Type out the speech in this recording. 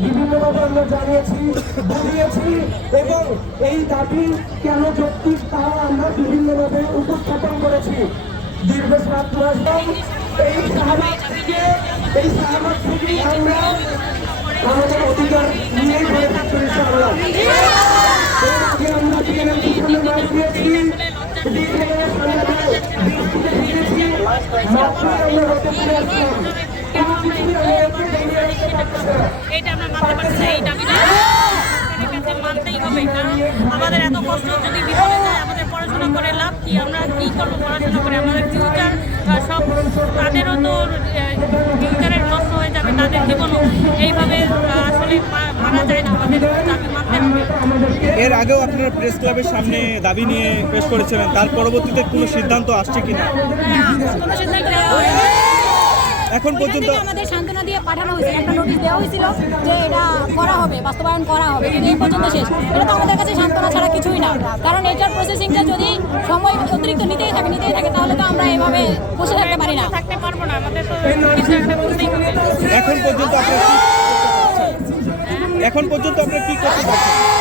বিভিন্নভাবে আমরা জানিয়েছি বুঝিয়েছি এবং এই দাবি কেন যৌক্তিক তাও আমরা বিভিন্নভাবে উপস্থাপন করেছি। দীর্ঘ সাত মাস এই থেকে আমরা আমাদের অধিকার নিয়েই ধরে থাকছি ইনশাআল্লাহ আমরা। এটা আমরা মানতে পারছি এই দাবিটা হবে আমাদের এত কষ্ট যদি বিপদে যায়, আমাদের পড়াশোনা করে লাভ কি? আমরা কি করব পড়াশোনা করে? আমাদের ফিউচার সব তাদেরও তো ফিউচারের নষ্ট হয়ে যাবে, তাদের জীবনও। আসলে যায় না এর আগেও আপনারা প্রেস ক্লাবের সামনে দাবি নিয়ে পেশ করেছিলেন তার পরবর্তীতে কোনো সিদ্ধান্ত আসছে কিনা হয়নি। এখন পর্যন্ত আমাদের সান্ত্বনা দিয়ে পাঠানো হয়েছে একটা নোটিশ দেওয়া হয়েছিল যে এটা করা হবে বাস্তবায়ন করা হবে কিন্তু এই পর্যন্ত শেষ। এটা তো আমাদের কাছে সান্ত্বনা ছাড়া কিছুই না কারণ এটার প্রসেসিংটা যদি সময় অতিরিক্ত নিতেই থাকে নিতেই থাকে তাহলে তো আমরা এভাবে বসে থাকতে পারি না। থাকতে পারব না আমাদের তো কিছু একটা এখন পর্যন্ত আপনারা এখন পর্যন্ত আমরা কি করতে পারছেন